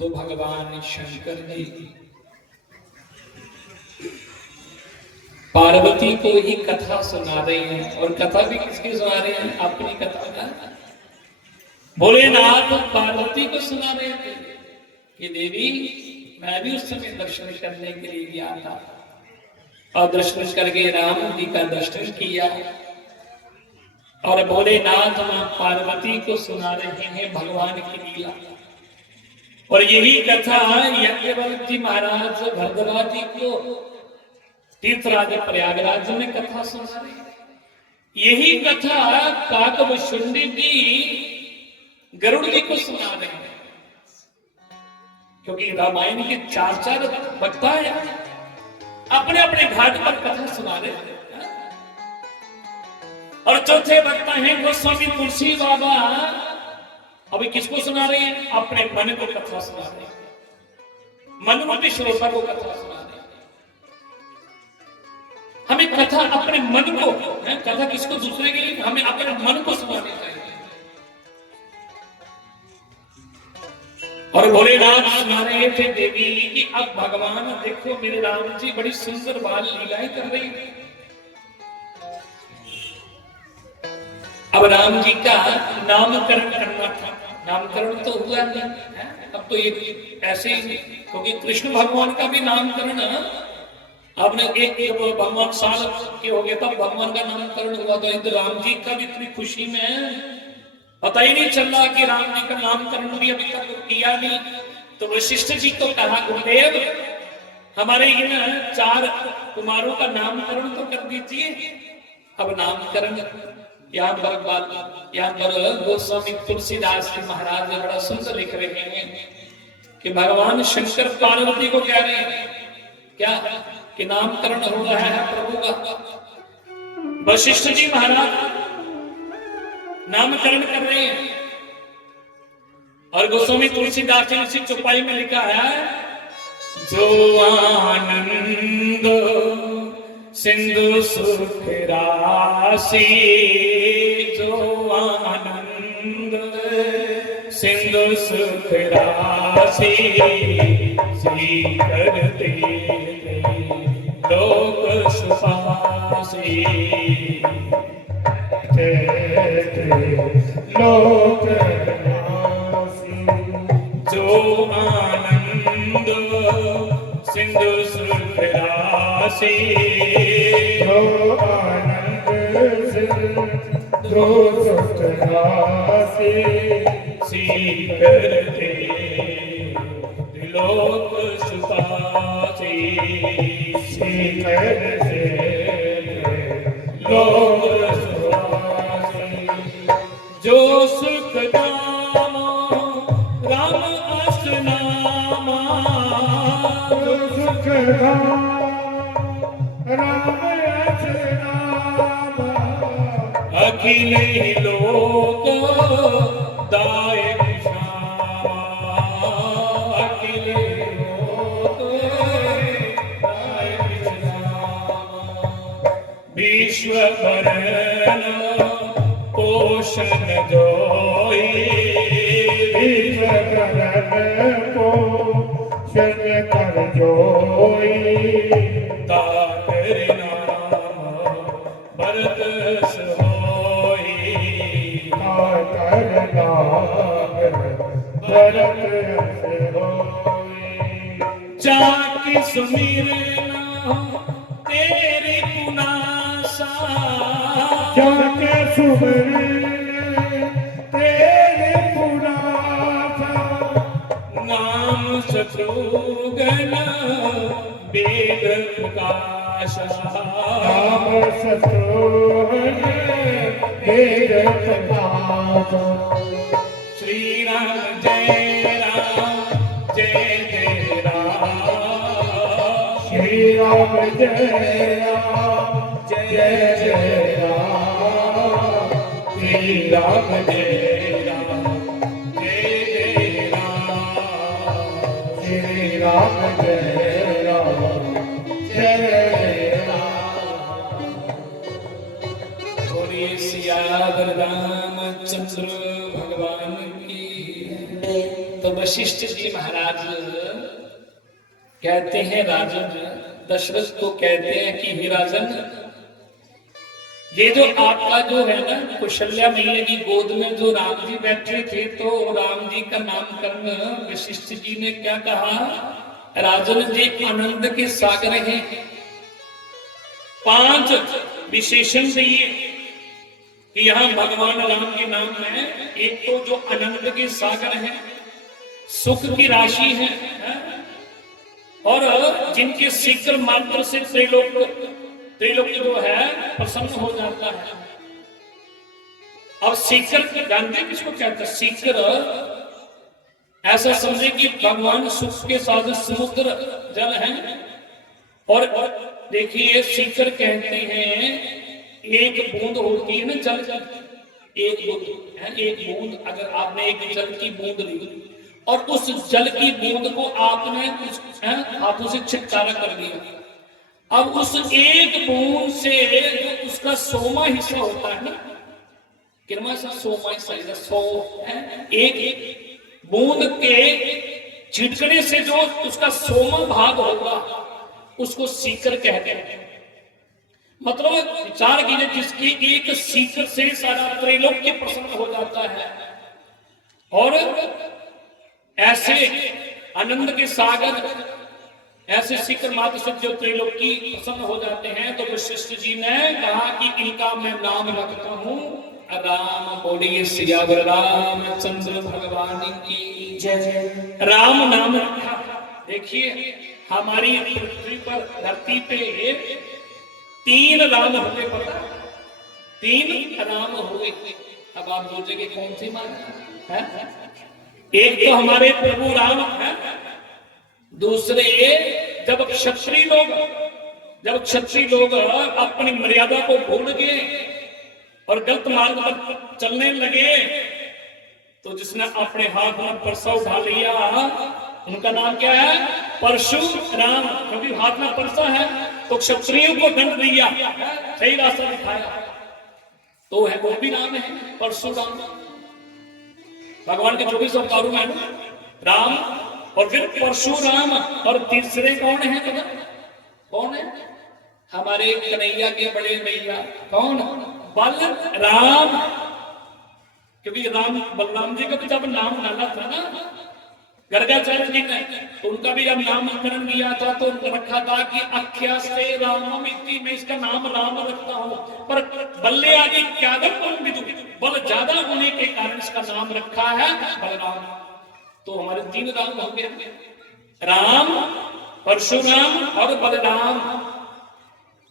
तो भगवान शंकर जी पार्वती को ही कथा सुना रहे हैं। और कथा भी किसकी सुना रहे हैं? अपनी कथा का भोलेनाथ पार्वती को सुना रहे थे कि देवी, मैं भी उस समय दर्शन करने के लिए गया था और दर्शन करके राम जी का दर्शन किया। और भोलेनाथ मां पार्वती को सुना रहे हैं भगवान की लीला। और यही कथा यज्ञवल्क्य जी महाराज भरद्वाज जी को तीर्थराज प्रयागराज में कथा सुना रहे। यही कथा काकभुषुंडी जी गरुड़ जी को सुना रहे हैं, क्योंकि रामायण के चार वक्ता अपने अपने घाट पर कथा सुना रहे हैं। और चौथे वक्ता हैं गोस्वामी तुलसी बाबा। अभी किसको सुना रहे हैं? अपने मन को कथा सुना रहे हैं, मनोमती श्रोता को कथा सुना रहे हैं। हमें कथा अपने मन को, कथा किसको? दूसरे के लिए। हमें अपने मन को सुनानी चाहिए। और भोलेनाथ सुना रहे थे देवी कि अब भगवान देखो, मेरे राम जी बड़ी सुंदर बाल लीलाएं कर रही है। अब राम जी का नामकरण करना था। नामकरण तो हुआ नहीं, अब तो ये ऐसे ही, क्योंकि कृष्ण भगवान का भी नामकरण आपने एक भगवान साल के हो गए तब भगवान का नामकरण हुआ था। तो राम जी का भी इतनी खुशी में पता ही नहीं चल रहा कि राम जी का नामकरण भी अभी तक किया नहीं। तो वशिष्ठ जी को कहा, गुरुदेव हमारे इन 4 कुमारों का नामकरण तो कर दीजिए। अब नामकरण यहाँ पर गोस्वामी तुलसीदास जी महाराज बड़ा सुंदर लिख रहे हैं कि भगवान शंकर पार्वती को कह रहे हैं क्या कि नामकरण हो रहा है प्रभु का। वशिष्ठ जी महाराज नामकरण कर रहे हैं और गोस्वामी तुलसीदास जी ने चौपाई में लिखा है, जो आनंद सिंधु सुख राशि, जो आनंद सिंधु सुख राशि, श्री करते लोक सुपासी, लोक जो आनंद सिंधु सुख राशि, जो आनंद सिंधु सुख राशि, सी करते लोक सुपासी, सी करते लोक सुपासी, जो सुख नामा राम असनामा, जो सुख राम असनामा, अखिल लोक दायक श्यामा, अखिल लोक दायक श्यामा, विश्व भरण पोषण जोई, विश्व भरण पोषण कर जोई, ताकर नाम भरत सोई, ताकर नाम भरत सोई, जाकी सुमिरना तेरी पुनासा, जाके सुमिरना तेरे पुनासा, नाम शत्रुघ्न वेद प्रकाश, नाम शत्रुघ्न वेद प्रकाश, श्री राम जय राम जय जय राम, श्री राम जय राम जय जय राम, श्री राम जय राम जय जय राम, श्री राम जय राम जय राम। बोलिए सियावर रामचंद्र भगवान की। जय। तो वशिष्ठ जी महाराज कहते हैं, राजन दशरथ को कहते हैं कि हे राजन, ये जो आपका जो है ना कौशल्या मैया की गोद में जो राम जी बैठे थे, तो राम जी का नामकरण वशिष्ठ जी ने क्या कहा, राजन जी आनंद के सागर हैं। 5 विशेषण दिए कि यहां भगवान राम के नाम में, एक तो जो आनंद के सागर हैं, सुख की राशि है, और जिनके शीघ्र मात्र से त्रिलोक जो है प्रसन्न हो जाता है। अब शीघ्र जानते किसको कहते हैं? शीघ्र ऐसा समझे कि भगवान सुख के साथ समुद्र जल है। और देखिए शीघ्र कहते हैं, एक बूंद होती है ना जल की, एक बूंद है, एक बूंद अगर आपने एक जल की बूंद ली और उस जल की बूंद को आपने हाथों से छिटकारा कर दिया, अब उस एक बूंद से जो उसका 100वां हिस्सा होता है ना, कितना सा 100वां हिस्सा, 100 एक बूंद के छिटकने से जो उसका 100वां भाग होगा उसको सीकर कहते हैं। मतलब विचार कीजिए, जिसकी एक सीकर से सारा त्रैलोक्य प्रसन्न हो जाता है, और ऐसे आनंद के सागर, ऐसे सीकर मात्र से जो त्रैलोकी प्रसन्न हो जाते हैं। तो वशिष्ठ जी ने कहा कि इनका मैं नाम रखता हूं राम। बोलिए सियावर रामचंद्र भगवान की जय। राम नाम रखा। देखिए हमारी पृथ्वी पर, धरती पे 3 राम हुए, पता? 3 राम हुए। अब आप सोचेंगे कौन सी मान है? एक तो हमारे प्रभु राम है, दूसरे जब क्षत्रिय लोग अपनी मर्यादा को भूल गए और गलत मार्ग पर चलने लगे, तो जिसने अपने हाथ में परसा उठा लिया, उनका नाम क्या है? परशुराम। क्योंकि हाथ में परसा है तो क्षत्रियों को दंड दिया, सही रास्ता दिखाया, तो है वो भी नाम है परशुराम। भगवान के 24 अवतारों में राम और फिर परशुराम, और तीसरे कौन है? पता कौन है? हमारे कन्हैया के बड़े भैया कौन? बलराम। क्योंकि बलराम जी का भी जब नाम डाला था ना गर्गाचार्य जी ने, तो उनका भी जब नामकरण किया था तो रखा था कि अख्या से रामम इति, मैं इसका नाम राम रखता हूं, पर बल्ले आदि क्या बल ज्यादा होने के कारण इसका नाम रखा है बलराम। तो हमारे 3 राम हो गए, राम, परशुराम और बलराम।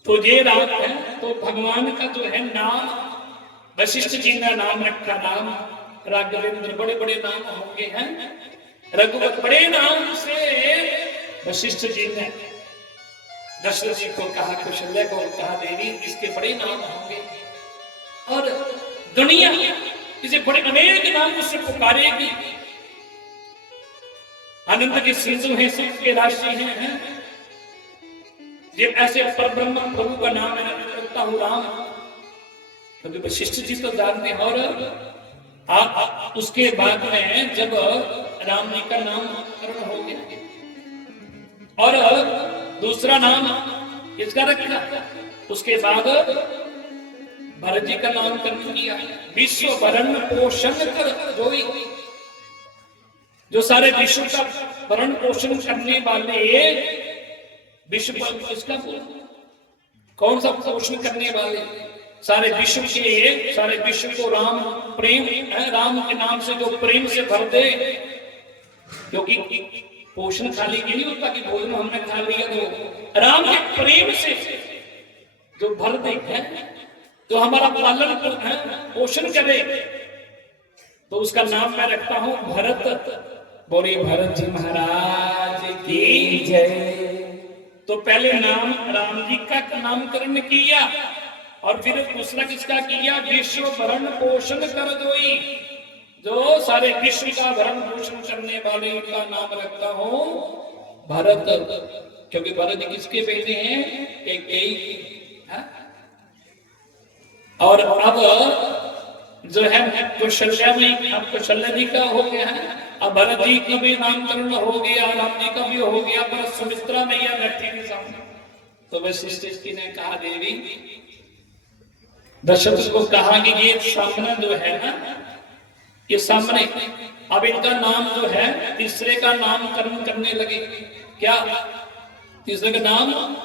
तो ये राम है। तो भगवान का जो है नाम, वशिष्ठ जी ने नाम रखा राम। राघवेंद्र, बड़े बड़े नाम होंगे हैं, रघुवत, बड़े नाम से वशिष्ठ जी ने दशरथ जी को कहा, कौशल्या को कहा, देवी इसके बड़े नाम होंगे और दुनिया इसे बड़े अनेक नाम से पुकारेगी। आनंद के सिंधु है, सुख के राशि हैं, ये ऐसे परब्रह्म प्रभु का नाम है रखता हूं राम। क्योंकि वशिष्ठ जी तो जानते हैं। और उसके बाद में जब राम जी का नामकरण हो गया और दूसरा नाम इसका रखा, उसके बाद भरत जी का नामकरण किया। विश्व भरण पोषण कर जोई, जो सारे विश्व का भरण पोषण करने वाले, विश्व इसका कौन सा पोषण करने वाले, सारे विश्व के, सारे विश्व को राम प्रेम है, राम के नाम से जो प्रेम से भर दे। क्योंकि पोषण खाली ये नहीं होता कि भोजन हमने खा लिया, तो राम के प्रेम से जो भर दे है, जो हमारा पालन पोषण करे, तो उसका नाम मैं रखता हूं भरत। बोले भरत जी महाराज की जय। तो पहले नाम राम जी का नामकरण किया और फिर दूसरा किसका किया? विश्व भरण पोषण कर जोई, जो सारे विश्व का भरण पोषण करने वाले का नाम रखता हूं भरत। क्योंकि भरत किसके बेटे हैं? एक। और अब जो है कौशल्या में, अब कौशल्या जी का हो गया है, अब भरत जी का भी नामकरण हो गया, राम जी का भी हो गया, पर सुमित्रा मैया बैठी के सामने। तो वशिष्ठ जी ने कहा देवी, दशरथ को कहा कि ये सामने जो है ना, ये सामने अब इनका नाम जो है तीसरे का नामकरण करने लगे। क्या तीसरे का नाम?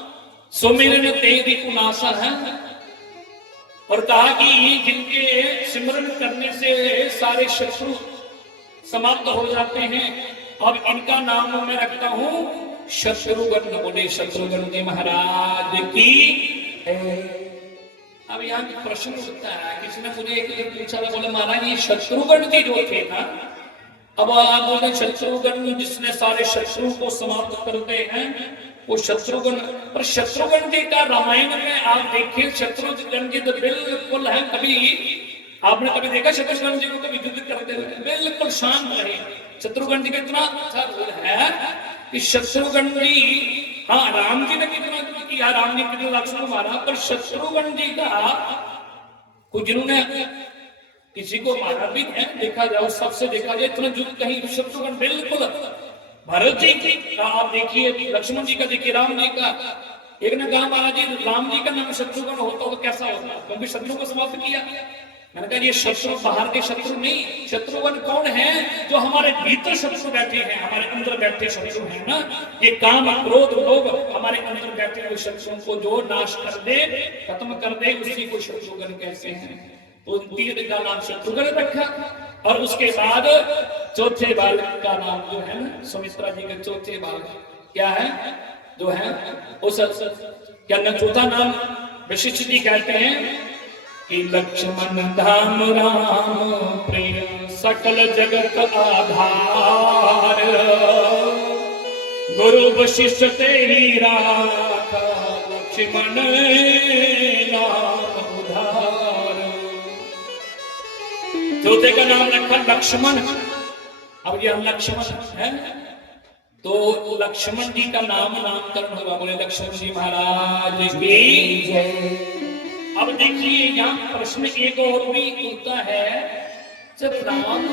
सुमिरन तेरी कुनासा है। और कहा कि जिनके सिमरन करने से सारे शत्रु समाप्त हो जाते हैं, अब इनका नाम मैं रखता हूं शत्रुघ्न। बोले शत्रुघ्न जी महाराज की। अब यहाँ प्रश्न उठता है, किसी ने मुझे एक पूछा था, बोले महाराज ये शत्रुघ्न जी जो थे ना, अब आप बोले शत्रुघ्न जिसने सारे शत्रु को समाप्त करते हैं वो शत्रुघ्न। पर शत्रुघ्न जी का रामायण में आप देखिए, शत्रुघ्न जी तो बिल्कुल है, कभी आपने कभी देखा शत्रुघ्न जी को कभी युद्ध करते हुए? बिल्कुल शांत रहे। शत्रुघ्न जी का इतना अच्छा रोल है कि शत्रुघ्न जी, हाँ राम जी ने कितना किया, राम जी कितना लक्ष्मण मारा, पर शत्रुघ्न जी का कुछ जिन्होंने किसी को मारा भी है, देखा जाओ सबसे देखा जाए इतना युद्ध कहीं शत्रुघ्न बिल्कुल। भरत जी का आप देखिए, लक्ष्मण जी का देखिए, राम जी का। एक ने कहा महाराज जी राम जी का नाम शत्रुघ्न होता तो कैसा होता, क्योंकि शत्रु को समाप्त किया। मैंने कहा ये शत्रु बाहर के शत्रु नहीं, शत्रुघ्न कौन है? जो हमारे भीतर शत्रु बैठे हैं, हमारे अंदर बैठे शत्रु हैं ना, ये काम क्रोध लोभ हमारे अंदर बैठे हुए शत्रुओं को जो नाश कर दे, खत्म कर दे, उसी को शत्रुघ्न कहते हैं। तो तीर का नाम शत्रुघ्न रखा। और उसके बाद चौथे बालक का नाम जो है ना, सुमित्रा जी के चौथे बालक क्या है जो है उस क्या न चौथा नाम वशिष्ठ जी कहते हैं कि लक्ष्मण धाम राम प्रिय सकल जगत आधार, गुरु वशिष्ठ ते ही राखा लक्ष्मण नाम उधार। चौथे का नाम रखा लक्ष्मण। अब ये लक्ष्मण है तो लक्ष्मण जी का नामकरण होगा। बोले लक्ष्मण जी महाराज की जय। अब देखिए यहाँ प्रश्न एक और भी उठता है, जब राम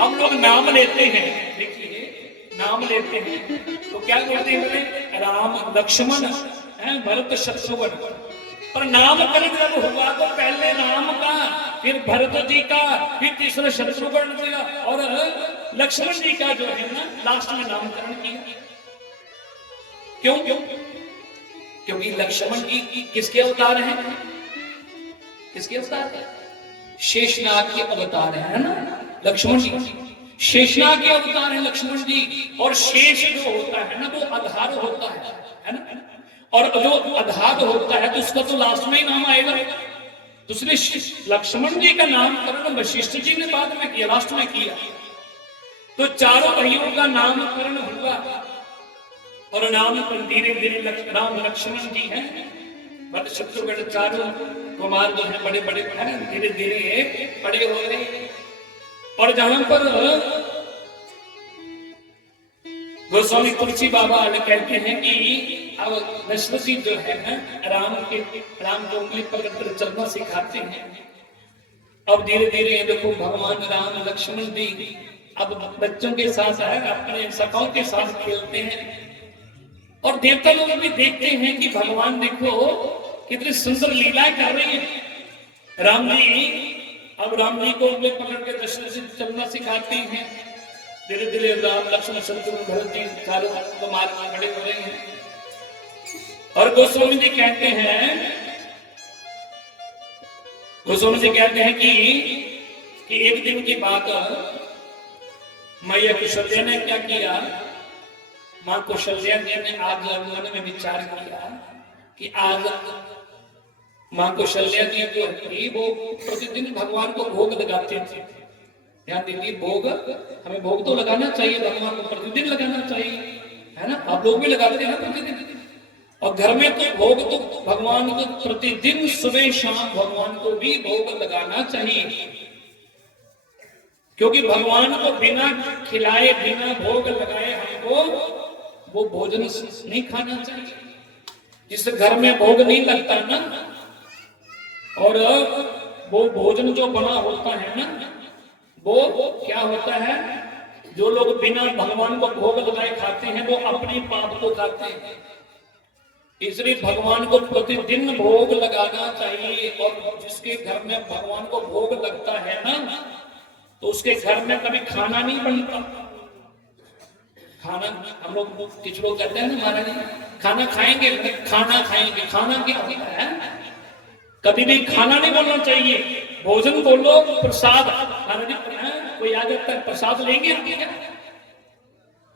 हम लोग नाम लेते हैं, देखिए नाम लेते हैं तो क्या कहते हैं? राम लक्ष्मण है, भरत शत्रुघ्न। पर नामकरण जब हुआ तो पहले राम का, फिर भरत जी का, फिर तीसरा शत्रुघ्न जी और लक्ष्मण जी का जो है ना लास्ट में नामकरण किया। क्यों? क्योंकि लक्ष्मण जी किसके अवतार हैं? किसके अवतार है? शेषनाग के अवतार है ना लक्ष्मण जी। शेषनाग के अवतार है लक्ष्मण जी। और शेष जो होता है ना वो आधार होता है ना, और जो आधार होता है तो उसका तो लास्ट में ही नाम आएगा। तो इसलिए लक्ष्मण जी का नामकरण वशिष्ठ जी ने बाद में किया, लास्ट में किया। तो चारों भाइयों का नामकरण हुआ और नामकरण धीरे धीरे राम लक्ष्मण जी हैं, भरत शत्रुघ्न चारों कुमार जो है बड़े बड़े हैं, धीरे धीरे बड़े हो गए। और जहां पर गोस्वामी तुलसी बाबा कहते हैं कि अब दशरथ जी जो है ना राम को उंगली पकड़कर चलना सिखाते हैं। अब धीरे धीरे देखो भगवान राम लक्ष्मण जी अब बच्चों के साथ है, अपने सखाओं के साथ खेलते हैं। और देवता लोग भी देखते हैं कि भगवान देखो कितनी सुंदर लीलाएं कर रहे हैं। राम जी को उंगली पकड़ के दशरथ जी चलना सिखाते हैं। धीरे धीरे राम लक्ष्मण शत्रुघ्न भरत जी चारों कुमार खड़े हो रहे हैं। और गोस्वामी जी कहते हैं कि एक दिन की बात मैया कौशल्या ने क्या किया, मां कौशल्या जी ने आज मन में विचार किया कि आज मां कौशल्या जी जो थी वो प्रतिदिन भगवान को भोग लगाते थे। ध्यान दीजिए, भोग हमें भोग तो लगाना चाहिए, भगवान को प्रतिदिन लगाना चाहिए, है ना। आप लोग भी लगाते हैं प्रतिदिन। और घर में तो भोग तो भगवान को प्रतिदिन सुबह शाम भगवान को भी भोग लगाना चाहिए, क्योंकि भगवान को बिना खिलाए बिना भोग लगाए हमको वो भोजन नहीं खाना चाहिए। जिस घर में भोग नहीं लगता ना, और वो भोजन जो बना होता है ना, वो क्या होता है, जो लोग बिना भगवान को भोग लगाए खाते हैं वो अपने पाप को खाते हैं। इसलिए भगवान को प्रतिदिन भोग लगाना चाहिए। और जिसके घर में भगवान को भोग लगता है ना, तो उसके घर में कभी खाना नहीं बनता। खाना हम लोग कुछ लोग कहते हैं ना, महाराज खाना खाएंगे, खाना खाएंगे, खाना क्या होता है? कभी भी खाना नहीं बोलना चाहिए, भोजन बोलो, प्रसाद। महाराज जी कोई आ जाता है, प्रसाद लेंगे क्या?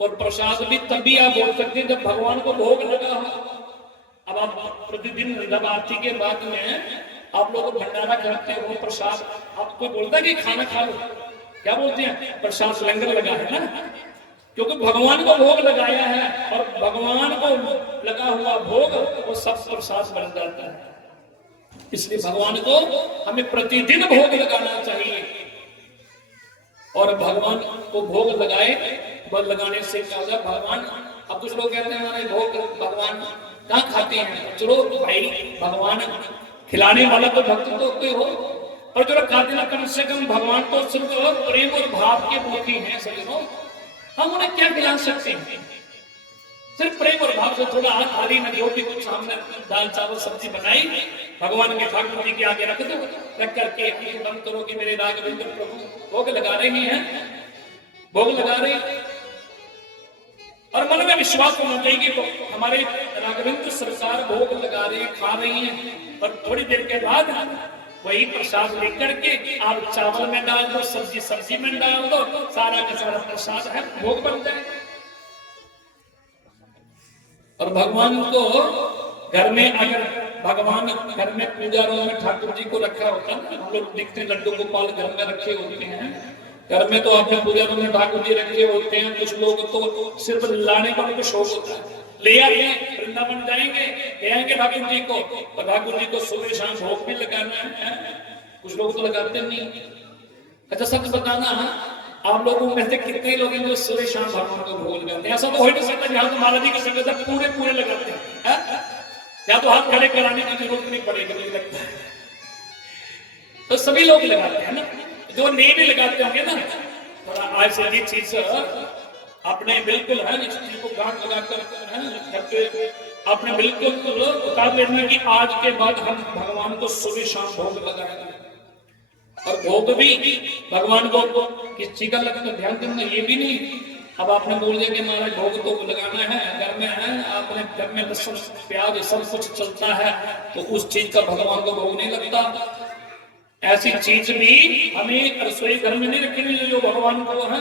और प्रसाद भी तभी आप बोल सकते हैं जब भगवान को भोग लगा हो। अब आप प्रतिदिन जब आरती के बाद में आप लोग भंडारा करते हो, प्रसाद, आप कोई बोलता है कि खाना खा लो, क्या बोलते हैं? प्रसाद लंगर लगा है ना, क्योंकि भगवान को भोग लगाया है, और भगवान को लगा हुआ भोग वो सब प्रसाद बन जाता है। इसलिए भगवान को हमें प्रतिदिन भोग लगाना चाहिए। और भगवान को भोग लगाए, भोग लगाने से क्या होता है? भगवान, अब कुछ लोग कहते हैं हमारे भोग भगवान कहाँ खाते हैं? चलो भाई, भगवान खिलाने वाला तो भक्त तो कोई हो, और जो खाते ना, कम से कम भगवान तो सिर्फ प्रेम और भाव के भूखे हैं सभी लोग, हम उन्हें क्या खिला सकते हैं? सिर्फ प्रेम और भाव से थोड़ा हाथ थाली में जो भी कुछ सामने दाल चावल सब्जी बनाई, भगवान के ठाकुर जी के आगे रख दो, रख करके बंद करो कि मेरे राघवेंद्र प्रभु भोग लगा रहे हैं, भोग लगा रहे हैं। और मन में विश्वास होना चाहिए कि हमारे राघवेंद्र सरकार भोग लगा रहे हैं, खा रही हैं, और थोड़ी देर के बाद वही प्रसाद लेकर के आप चावल में डाल दो, सब्जी में डाल दो, सारा का सारा प्रसाद है, भोग बन जाए। और भगवान को घर में, अगर भगवान घर में पूजा रूम में ठाकुर जी को रखा होता है, हम लोग देखते हैं लड्डू गोपाल घर में रखे होते हैं, घर में तो आपने पूजा रूम में ठाकुर जी रखे होते हैं। कुछ लोग तो सिर्फ लाने का उनको शौक होता है, ले आए वृंदावन जाएंगे, कहेंगे ठाकुर जी को, और ठाकुर जी को सुबह शाम भोग भी लगाना है। कुछ लोग तो लगाते नहीं। अच्छा सच बताना, आप लोगों में से कितने लोग हैं जो सुबह शाम भगवान को भोग लगाते हैं? ऐसा तो हो ही नहीं सकता जहां तो महाराज जी की संगत है पूरे लगाते हैं, या तो हाथ खड़े कराने की जरूरत नहीं पड़ेगी, नहीं लगता है। तो सभी लोग लगाते हैं ना, जो नहीं भी लगाते होंगे ना, थोड़ा आज से ये चीज अपने बिल्कुल है, इस चीज को गांठ लगाकर अपने बिल्कुल उतार लेना कि आज के बाद हम भगवान को सुबह शाम भोग लगाएंगे। और भोग भी भगवान को किस चीज का लगता है ध्यान देना, ये भी नहीं अब आपने बोल दिया कि महाराज भोग तो लगाना है, घर में है, आपने घर में लहसुन प्याज सब कुछ चलता है, तो उस चीज का भगवान को भोग नहीं लगता। ऐसी चीज भी हमें रसोई घर में नहीं रखनी जो भगवान को है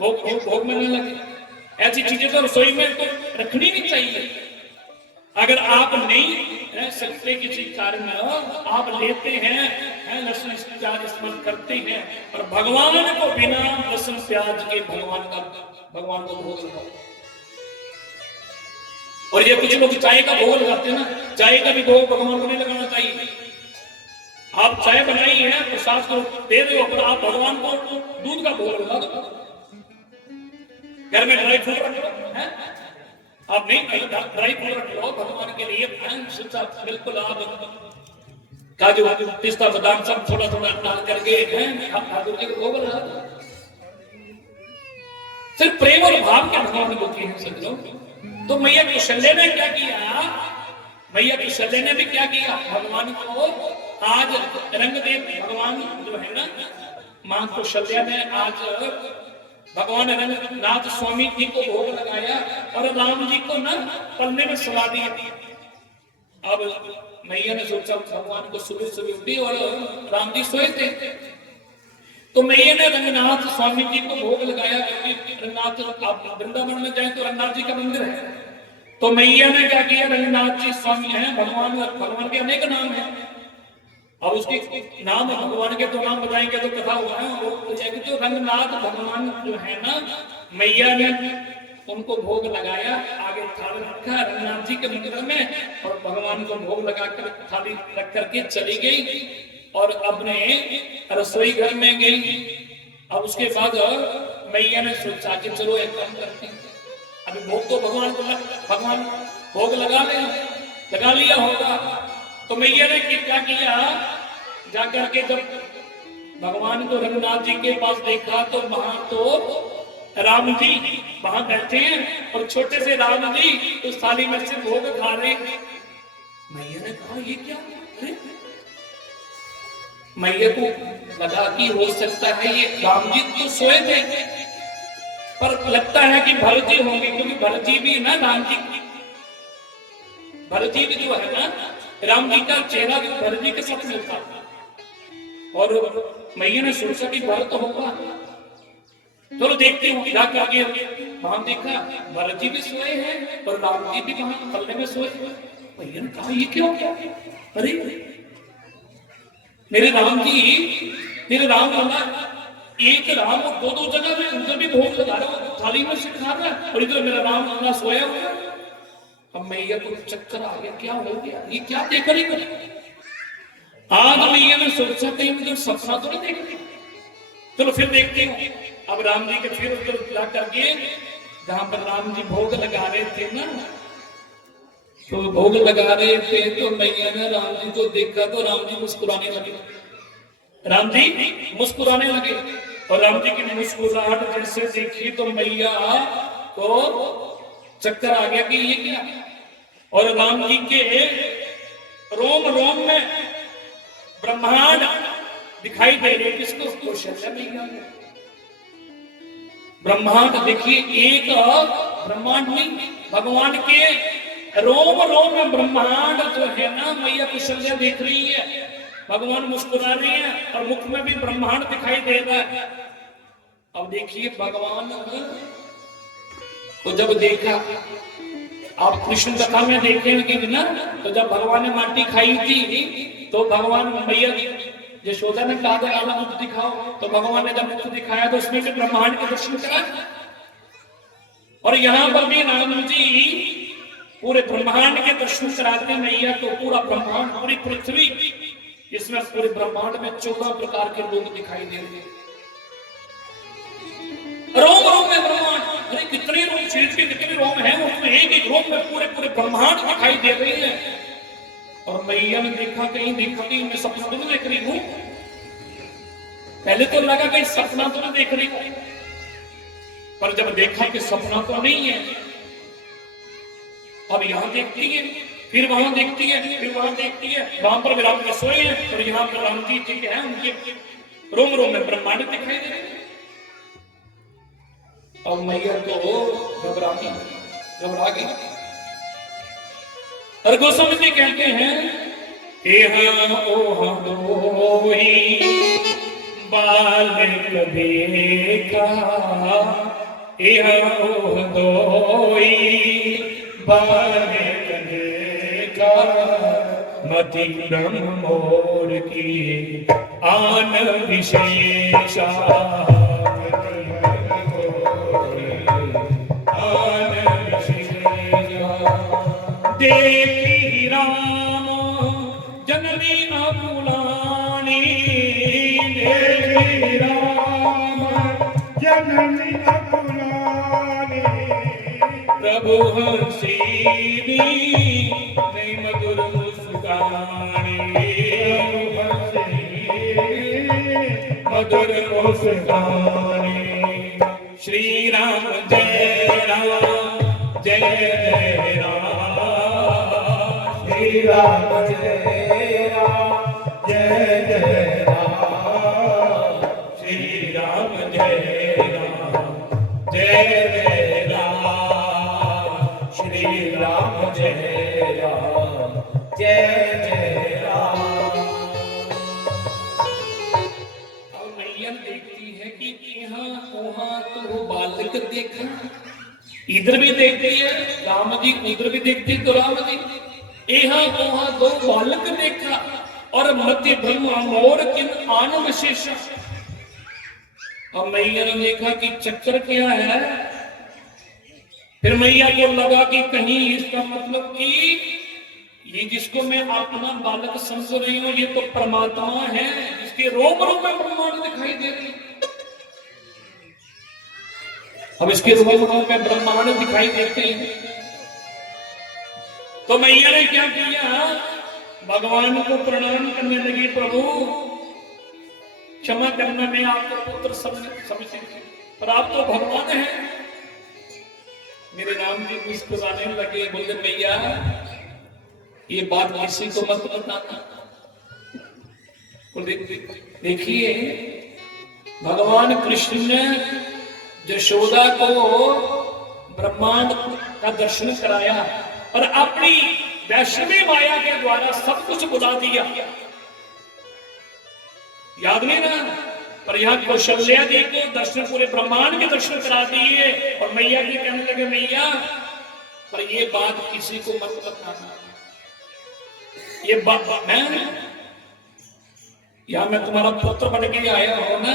भोग में नहीं लगे। ऐसी चीजें तो रसोई में तो रखनी नहीं चाहिए। अगर आप नहीं रह सकते किसी कार्य में, आप लेते हैं लहसुन प्याज इस्तेमाल करते हैं, और भगवान को बिना लहसुन प्याज के भगवान को भोग लगाओ। और ये कुछ लोग चाय का भोग लगाते हैं ना, चाय का भी भोग भगवान को नहीं लगाना चाहिए। आप चाय बनाई है, प्रसाद को दे दो, पर आप भगवान को दूध का भोग लगा दो। घर में ड्राई फ्रूट रख लो, आप नहीं ड्राई फ्रूट रख लो भगवान के लिए, बिल्कुल आप काजू पिस्ता बादाम सब थोड़ा थोड़ा डाल करके ठाकुर जी को भोग लगा दो। सिर्फ प्रेम और भाव के भगवान को किए हैं सब लोग। तो मैया कौशल्या ने क्या किया? मैया कौशल्या ने भी क्या किया? भगवान को आज रंग दे, भगवान जो है ना, मां कौशल्या ने आज भगवान रंगनाथ स्वामी जी को भोग लगाया, और राम जी को ना पन्ने में सुला दिया। अब मैया ने सोचा भगवान को सुबह सुबह उठी और राम जी सोए थे, तो मैया ने रंगनाथ स्वामी जी को भोग लगाया, क्योंकि रंगनाथ आप वृंदावन में जाए तो रंगनाथ जी का मंदिर है। तो मैया ने क्या किया? रंगनाथ जी स्वामी है, भगवान के अनेक नाम है, अब उसके नाम भगवान के तो नाम बताएंगे तो कथा हुआ है, वो जो रंगनाथ भगवान जो है ना, मैया ने उनको भोग लगाया, आगे थाली रखा रंगनाथ जी के मंदिर में, और भगवान को भोग लगाकर थाली रख करके चली गई और अपने रसोई घर में गई। अब उसके बाद मैया ने सोचा कि चलो एक काम करते हैं, अभी भोग तो भगवान भोग लगा लिया होगा। तो मैया ने क्या किया? जाकर के जब भगवान को रघुनाथ जी के पास देखा तो वहां तो राम जी वहां बैठे हैं और छोटे से राम जी उस थाली में से भोग खा रहे हैं। मैया ने कहा ये क्या? अरे मैया को लगा कि हो सकता है ये राम जी तो सोए थे, पर लगता है कि भरत जी होंगे, क्योंकि भरत जी भी ना राम जी, भरत जी भी जो है ना राम जी का चेहरा भी भरत जी के साथ मिलता था। और मैया ने सोचा कि भरत होगा, चलो देखते हो। जाके आगे वहां देखा भरत जी भी सोए हैं और राम जी भी वहां पल्ले में सोए। मैया ने कहा ये क्यों? अरे मेरे राम जी, मेरे राम लला, एक राम और दो दो जगह में उधर भी भोग लगा रहा हूं, थाली में से खा रहा है और इधर मेरा राम लला सोया हुआ। अब मैया को चक्कर आ गया, क्या हो गया, ये क्या देख रही है? आज मैया ने सोचा कहीं मुझे सपना तो नहीं देख रही। चलो फिर देखते हैं। अब राम जी के फिर उधर जा करके जहां पर राम जी भोग लगा रहे थे ना, तो भोग लगा रहे थे तो मैया ने राम जी को देखा तो राम जी मुस्कुराने लगे। राम जी मुस्कुराने लगे और राम जी की मुस्कुराहट जैसे देखी तो मैया को चक्कर आ गया कि ये क्या। और राम जी के रोम रोम में ब्रह्मांड दिखाई दे रहे। किसको? कौशल्या मैया को। ब्रह्मांड देखिए, एक ब्रह्मांड नहीं, भगवान के रोम रोम में ब्रह्मांड जो है ना मैया कौशल्या देख रही है। भगवान मुस्कुरा रहे हैं और मुख में भी ब्रह्मांड दिखाई दे रहा है। अब देखिए भगवान को जब देखा, आप कृष्ण कथा में देखेंगे ना, तो जब भगवान ने माटी खाई थी तो भगवान मैया यशोदा ने कहा था आला मुख दिखाओ, तो भगवान ने जब मुख दिखाया तो उसमें से ब्रह्मांड के दर्शन करा। और यहाँ पर भी राम जी पूरे ब्रह्मांड के दर्शन कराते मैया को। पूरा ब्रह्मांड, पूरी पृथ्वी, इसमें पूरे ब्रह्मांड में 14 प्रकार के लोग दिखाई देंगे। रोम रोम में ब्रह्मांड, अरे कितने रोम, शरीर के कितने रोम हैं, उसमें एक एक रोम में पूरे पूरे ब्रह्मांड दिखाई दे रहे हैं। और मैया ने देखा कहीं मैं सपना तो नहीं देख रही हूँ। पहले तो लगा कहीं सपना तो नहीं देख रही हूँ, पर जब देखा कि सपना तो नहीं है, अब यहाँ देखती है, फिर वहां देखती है, फिर वहां देखती है, वहां पर राम जी सोए हैं और यहाँ पर राम जी ठीक है, उनके रोम रोम में ब्रह्मांड दिखाई दे रहे। और मैया तो घबरा गई। और गोस्वामी जी कहते हैं यहाँ ओहा दोही बालक देखा, यहाँ ओह दोही बालक देखा, मति ब्रह्म मोर की आन विशेषा, देखी राम जननी अकुलानी, देखी राम जननी अकुलानी, प्रभु हंसीनी नहीं मधुर मुस्कानी, मधुर मुस्कानी। श्री राम जय राम जय जय राम, श्री राम जय राम जय जय राम, श्री राम जय राम जय जय राम, श्री राम जय राम जय जय राम। अब मैया देखती है कि यहाँ वहां तो वो बालक देखा, इधर भी देखती है राम जी, उधर भी देखती तो राम जी, यहाँ वहां दो बालक देखा और मध्य ब्रह्म और किन आन विशेष। अब मैया ने देखा कि चक्कर क्या है। फिर मैया को लगा कि कहीं इसका मतलब कि ये जिसको मैं अपना बालक समझ रही हूं ये तो परमात्मा है, जिसके रोम रोम में ब्रह्मांड दिखाई दे रही। अब इसके रोम रोम में ब्रह्मांड दिखाई देते हैं तो मैया ने क्या किया, भगवान को प्रणाम करने लगी, प्रभु क्षमा करना, मैं आपको पुत्र समझती थी, पर आप तो भगवान हैं। मेरे राम जी मुस्कुराने लगे, बोले भैया ये बात किसी को मत बताना। देखिए भगवान कृष्ण ने यशोदा को ब्रह्मांड का दर्शन कराया और अपनी वैष्णवी माया के द्वारा सब कुछ बुला दिया, याद नहीं ना। पर यहाँ कौशल्या जी को दर्शन, पूरे ब्रह्मांड के दर्शन करा दिए और मैया जी कहने लगे मैया पर ये बात किसी को मत बताना, ये बात मैं यहाँ मैं तुम्हारा पुत्र बन के आया हो ना,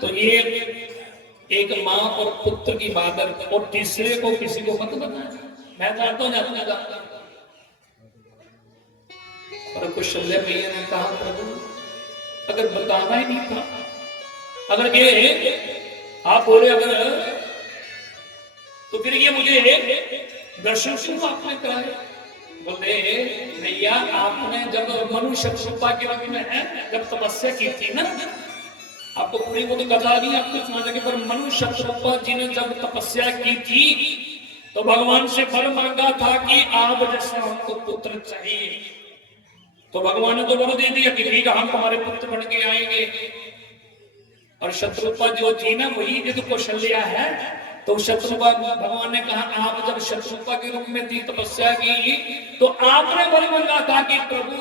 तो ये एक माँ और पुत्र की बात है और तीसरे को किसी को मत बताना। मैं जानता हूँ पर कौशल्या मैया ने कहा प्रभु अगर बताना ही नहीं था, अगर ये आप बोले अगर, तो फिर ये मुझे दर्शन क्यों आपने कराए? बोले भैया आपने जब मनुष्य रूपा के रूप में है जब तपस्या की थी ना, आपको पूरी वो तो कथा नहीं आपको सुना लगे, पर मनुष्य रूपा जी ने जब तपस्या की थी तो भगवान से वर मांगा था कि आप जैसे हमको पुत्र चाहिए, तो भगवान ने तो वर दे दिया कि ठीक है हम तुम्हारे पुत्र बन के आएंगे। और शत्रुपा जो थी ना वही जो कौशल्या है, तो शत्रुपा भगवान ने कहा आप जब शत्रुपा के रूप में थी तपस्या की तो आपने वर मांगा था कि प्रभु,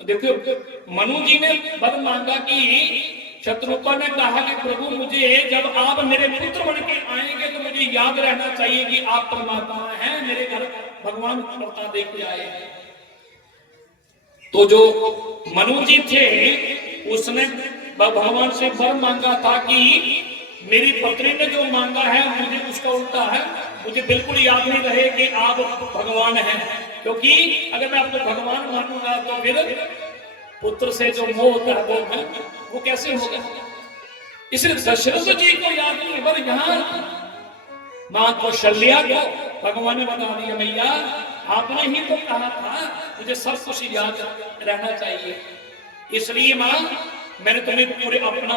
देखो मनु जी ने वर मांगा कि शत्रुपा ने कहा कि प्रभु मुझे जब आप मेरे पुत्र बन के आएंगे तो मुझे याद रहना चाहिए कि आप परमात्मा हैं, मेरे घर भगवान करता दे के आए। तो जो मनु जी थे उसने भगवान से वर मांगा था कि मेरी पत्नी ने जो मांगा है मुझे उसका उल्टा है, मुझे बिल्कुल याद नहीं रहे कि आप भगवान हैं, क्योंकि अगर मैं आपको भगवान मानूंगा तो फिर पुत्र से जो मोह होता है वो कैसे होगा। इसलिए दशरथ जी को याद नहीं है, पर यहाँ मां कौशल्या को भगवान ने बता दिया मैया आपने ही तो कहा था मुझे सब कुछ याद रहना चाहिए, इसलिए मां मैंने तुम्हें पूरे अपना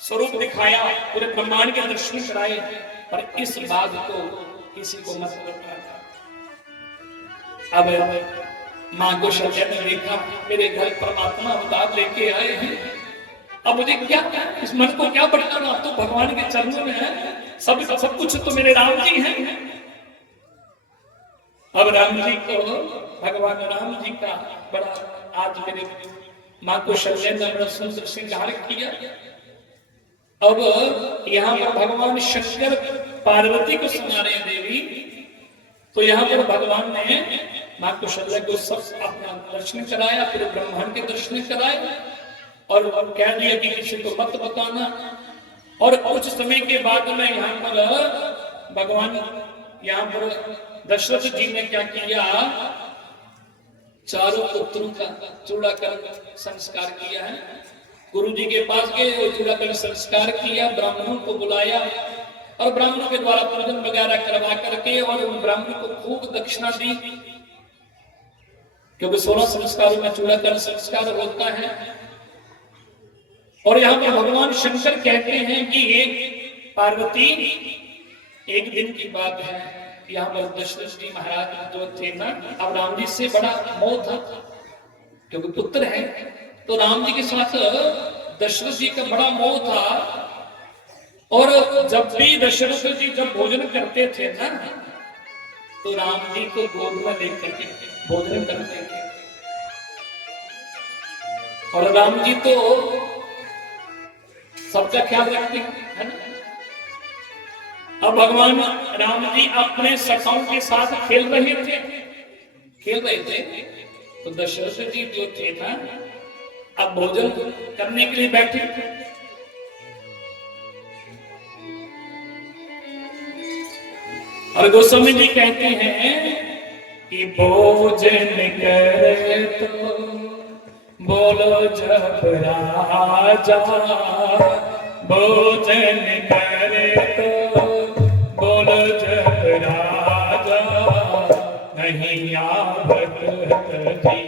स्वरूप दिखाया, पूरे ब्रह्मांड के दर्शन कराए, पर इस बात को किसी को मत बताना। अब मां कौशल्या ने देखा मेरे घर परमात्मा अवतार लेके आए हैं, अब मुझे क्या इस मन को क्या भटकाना, तो भगवान के चरणों में है, सब कुछ तो मेरे राम जी हैं। अब राम जी को भगवान राम जी का बड़ा आज मेरे मां कौशल्या ने बड़ा सुंदर श्रृंगार किया। अब यहाँ पर भगवान शंकर पार्वती को सुना रहे देवी, तो यहाँ पर भगवान ने मां कौशल्या को सब अपना दर्शन कराया, पूरे ब्रह्मांड के दर्शन कराए और कह दिया कि किसी को मत बताना। और कुछ समय के बाद में यहाँ पर भगवान यहाँ पर दशरथ जी ने क्या किया, चारों पुत्रों का चूड़ाकरण संस्कार किया है। गुरु जी के पास गए और चूड़ाकरण संस्कार किया, ब्राह्मणों को बुलाया और ब्राह्मणों के द्वारा पूजन वगैरह करवा करके और उन ब्राह्मणों को खूब दक्षिणा दी, क्योंकि 16 संस्कारों में चूड़ाकरण संस्कार होता है। और यहाँ पर भगवान शंकर कहते हैं कि एक पार्वती एक दिन की बात है, यहाँ पर दशरथ जी महाराज जो थे ना, अब राम जी से बड़ा मोह था क्योंकि पुत्र है, तो राम जी के साथ दशरथ जी का बड़ा मोह था। और जब भी दशरथ जी जब भोजन करते थे ना, तो राम जी को गोद में लेकर के भोजन करते थे। और राम जी तो सबका ख्याल रखते हैं ना। अब भगवान राम जी अपने सखाओं के साथ खेल रहे थे, तो दशरथ जी जो थे ना, अब भोजन करने के लिए बैठे थे। और गोस्वामी जी कहते हैं कि भोजन करे तो बोलो जब राजा, भोजन करे तो बोलो जब राजा, नहीं आवत जी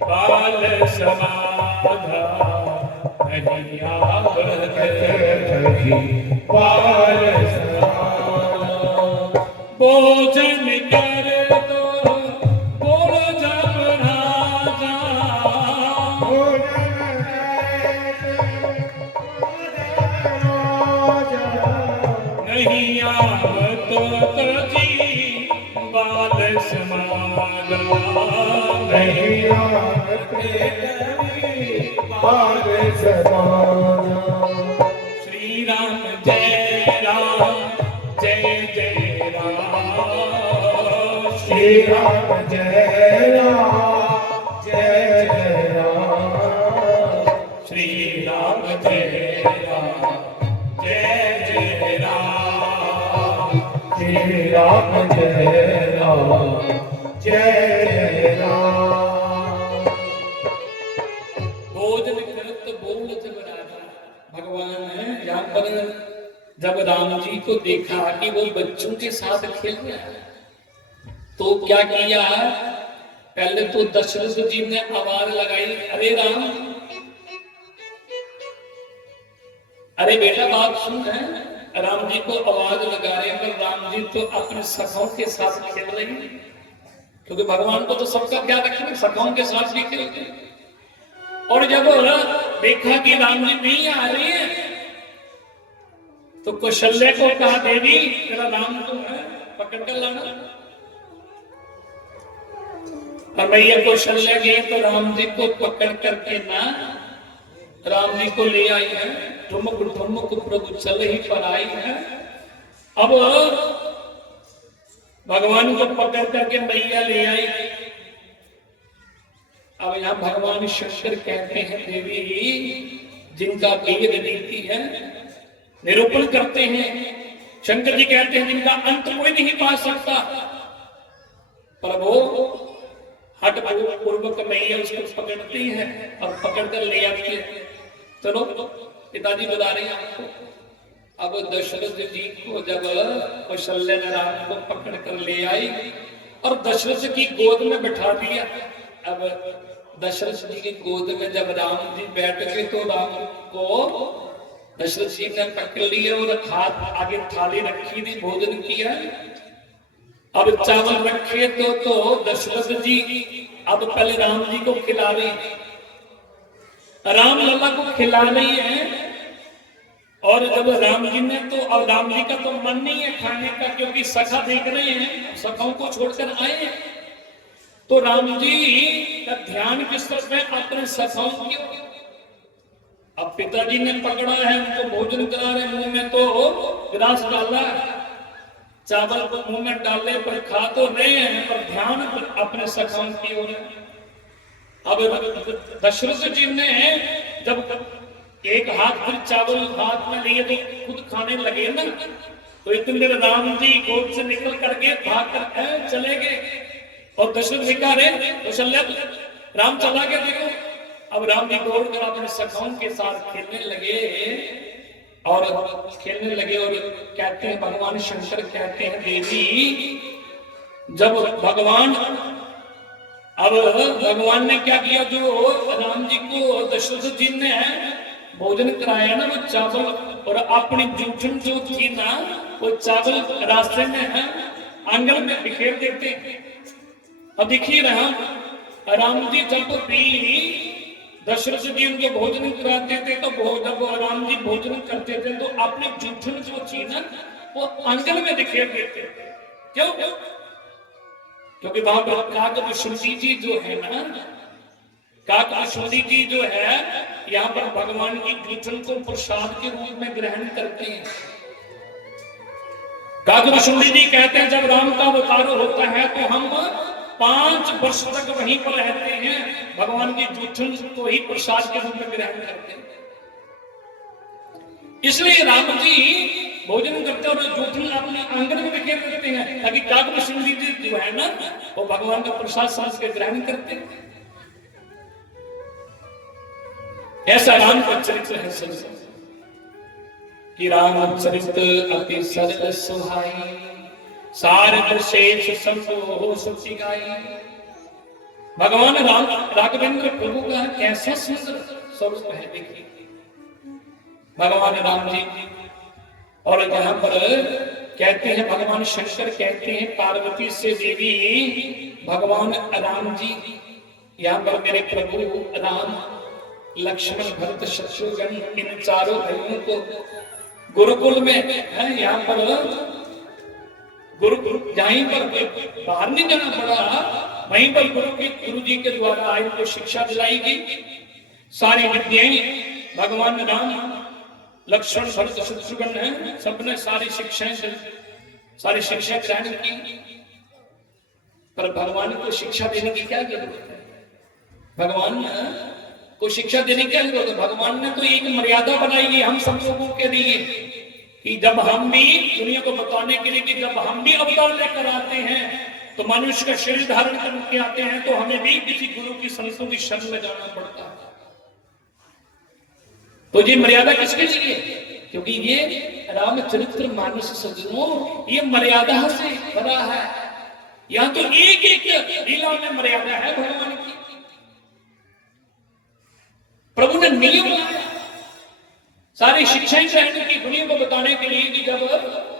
बाल समाधा नहीं आवत जी बाल समाधा। भोजन कर दो बोल जब राजा, नहीं आवत जी बाल समाधा, नहीं आवत बाल समाधा। श्री राम जय जय राम, श्री राम जय जय राम, श्री राम जय जय राम, श्री राम जय जय राम। भोजन करत बोल जब राजा। भगवान है यहाँ पर जब राम जी को देखा कि वो बच्चों के साथ खेल रहे हैं तो क्या किया, पहले तो दशरथ जी ने आवाज लगाई, अरे राम, अरे बेटा बात सुन है। राम जी को आवाज लगा रहे पर राम जी तो अपने सखाओं के साथ खेल रहे हैं, क्योंकि भगवान को तो सबका क्या रखना, सखाओं के साथ भी खेलते हैं। और जब देखा कि राम जी नहीं आ रहे हैं तो कौशल्या को कहा, देवी तेरा राम तो है, पकड़ कर लाना। और भैया कौशल्या गई तो राम जी को पकड़ करके ना राम जी को ले आई है। ठुमक ठुमक प्रभु चल ही पर आई है। अब भगवान को पकड़ करके मैया ले आई। अब यहाँ भगवान शंकर कहते हैं, देवी जिनका वेद नीति है निरूपण करते हैं, शंकर जी कहते हैं जिनका अंत कोई नहीं पा सकता, पर वो हट पूर्वक मैया उसको पकड़ती है और पकड़ कर ले आती है। चलो पिताजी बता रहे हैं आपको। अब दशरथ जी को जब कौशल्या ने राम को पकड़ कर ले आई और दशरथ की गोद में बैठा दिया। अब दशरथ जी की गोद में जब राम जी बैठ गए तो राम को दशरथ जी ने पकड़ लिया और हाथ आगे थाली रखी थी, भोजन किया। अब चावल रखे तो दशरथ जी अब पहले राम जी को खिला रही, राम लला को खिला रही है। और जब राम जी ने तो, अब राम जी का तो मन नहीं है खाने का, क्योंकि सखा देख रहे हैं, सखाओं को छोड़कर आए हैं। तो राम जी का ध्यान किस तरफ है, अपने सखाओं की। अब पिताजी ने पकड़ा है, उनको भोजन करा रहे, मुंह में तो ग्रास डाला, चावल को मुंह में डाले पर खा तो रहे हैं, पर ध्यान अपने सखाओं की ओर है। अब दशरथ जी ने जब एक हाथ फिर चावल हाथ में लिए तो खुद खाने लगे ना, तो इतने देर राम जी गोद से निकल करके भाग कर चले गए। और दशरथ जी कह रहे कौशल्या राम चला गया देखो। अब राम जी दौड़ कर अपने सखाओं के साथ खेलने लगे और कहते हैं, भगवान शंकर कहते हैं, देवी जब भगवान ने क्या किया, जो राम जी को दशरथ जी ने भोजन कराया ना, वो चावल और अपनी जूठन जो थी ना, वो चावल रास्ते में है आंगन में बिखेर देते। अब देखिए राम जी जब भी दशरथ जी उनके भोजन कराते थे तो जब राम जी भोजन करते थे तो अपने जूठन जो थी ना वो आंगन में बिखेर देते। क्यों? क्योंकि वहां पर काकभूषुंडी जी जो है ना, काकभूषुंडी जी जो है यहाँ पर भगवान की जूठन को प्रसाद के रूप में ग्रहण करते हैं। काकभूषुंडी जी कहते हैं जब राम का अवतार होता है तो हम 5 वर्ष तक वहीं पर रहते हैं, भगवान की जूठन को ही प्रसाद के रूप में ग्रहण करते हैं। इसलिए राम जी भोजन करते हैं और जूठन अपने आंगन में बिखेर देते हैं, ताकि काकभूषुंडी जी जो है ना वो भगवान का प्रसाद समझ के ग्रहण करते हैं। ऐसा राम का चरित्र है कि रामचरित अति सरल सुहाई, सारद शेष संतोष गाई। भगवान राम राघवेंद्र प्रभु का कैसा सुंदर स्वरूप है, देखिए भगवान राम जी। और यहाँ पर कहते हैं भगवान शंकर कहते हैं पार्वती से देवी भगवान राम जी, यहाँ पर मेरे प्रभु राम लक्ष्मण भरत शत्रुघ्न इन चारों भाइयों को गुरुकुल में है, यहाँ पर गुरु जहीं पर बाहर नहीं जाना पड़ा, वहीं पर गुरु जी के द्वारा इनको शिक्षा दिलाई गई। सारी विद्याएं भगवान राम लक्ष्मण भरत शत्रुघ्न है, सबने सारी शिक्षाएं ग्रहण की। पर भगवान को शिक्षा देने की क्या जरूरत है? भगवान को शिक्षा देने की क्या जरूरत है? भगवान ने तो एक मर्यादा बनाई है हम सब लोगों के लिए कि जब हम भी दुनिया को बताने के लिए कि जब हम भी अवतार लेकर आते हैं तो मनुष्य का शरीर धारण करके आते हैं तो हमें भी किसी गुरु की संतों की शरण में जाना पड़ता है। तो ये मर्यादा किसके लिए? क्योंकि ये रामचरित्र मानस सज्जनों ये मर्यादा से भरा है। यहां तो एक एक लीला में मर्यादा है भगवान की। प्रभु ने नियम लाया सारी शिक्षाएं ग्रहण की दुनिया को बताने के लिए कि जब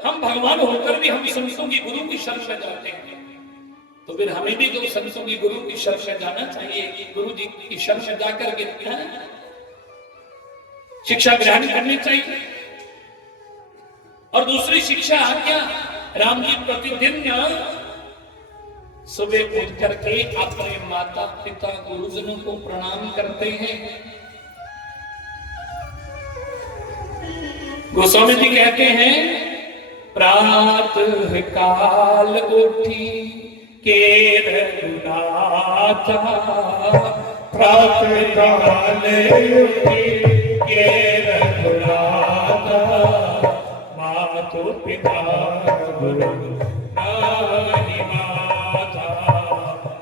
हम भगवान होकर भी हम संतों की गुरु की शरण में जाते हैं तो फिर हमें भी तो संतों की गुरु की शरण में जाना चाहिए कि गुरु जी की शरण में जाकर के शिक्षा ग्रहण करनी चाहिए। और दूसरी शिक्षा क्या? राम जी प्रतिदिन सुबह उठ करके अपने माता पिता गुरुजनों को प्रणाम करते हैं। गोस्वामी जी कहते हैं प्रातः काल उठी के रघुनाथा, प्रातः काल उठी के रघुनाथा, मातु पिता गुरु नाहि माता,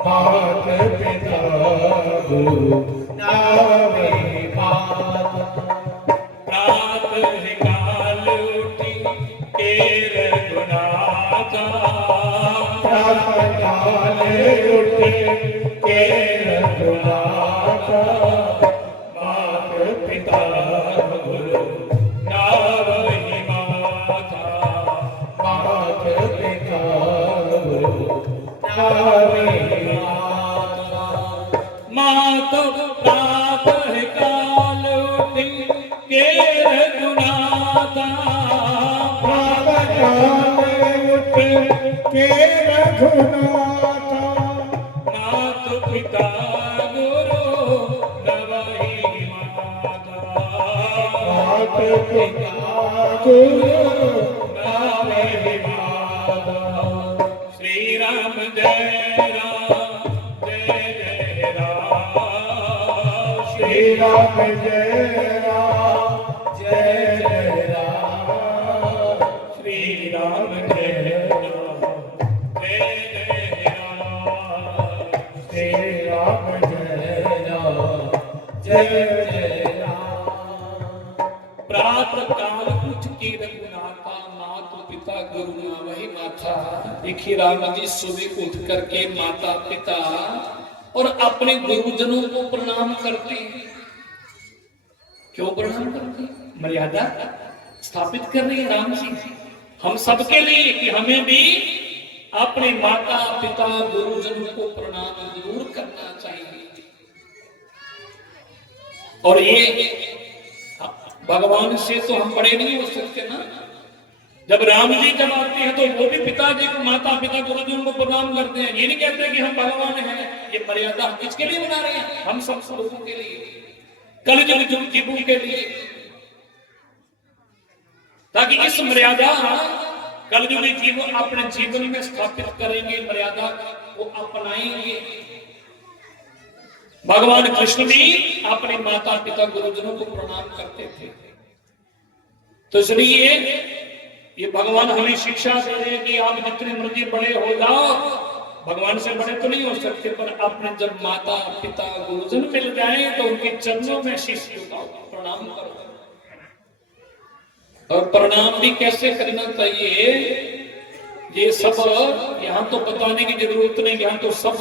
माता पिता गुरु नाहि माता। प्रातः काल उठी के रघुनाथा, प्रातः काल उठी के रघुनाथा, माता पिता गुरु नाहि माता, माता पिता गुरु नाहि माता। माता प्रातः काल उठी के रघुनाथा, प्रातः काल उठी के रघुनाथा, माता पिता गुरु नाहि माता, माता पिता गुरु नाहि माता। श्री राम जय राम जय जय राम, श्री राम जय राम जय जय राम, श्री राम जय राम जय जय राम, श्री राम जय राम जय जय राम। प्रातः काल उठ के रघुनाथा, माता पिता गुरु नाहि माता। देखिए राम जी सुबह उठ करके माता पिता और अपने गुरुजनों को प्रणाम करते हैं। क्यों प्रणाम करते हैं? मर्यादा स्थापित कर रही है राम जी हम सबके लिए कि हमें भी अपने माता पिता गुरुजनों को प्रणाम जरूर करना चाहिए। और ये भगवान से तो हम बड़े नहीं हो सकते ना। जब राम जी जब आते हैं तो वो भी पिताजी को माता पिता गुरुजनों को प्रणाम करते हैं। ये नहीं कहते कि हम भगवान हैं। ये मर्यादा किसके लिए बना रहे हैं? हम सब लोगों के लिए, कलयुग जीवों के लिए, ताकि इस मर्यादा कलयुगी जीव अपने जीवन में स्थापित करेंगे, मर्यादा को अपनाएंगे। भगवान कृष्ण भी अपने माता पिता गुरुजनों को प्रणाम करते थे। तो इसलिए ये भगवान हमें शिक्षा दे रहे हैं कि आप जितने मर्जी बड़े हो जाओ, भगवान से बड़े तो नहीं हो सकते, पर अपने जब माता पिता गुरुजन मिल जाए तो उनके चरणों में शीश झुकाओ, प्रणाम करो। और प्रणाम भी कैसे करना चाहिए ये सब यहाँ तो बताने की जरूरत नहीं। यहाँ तो सब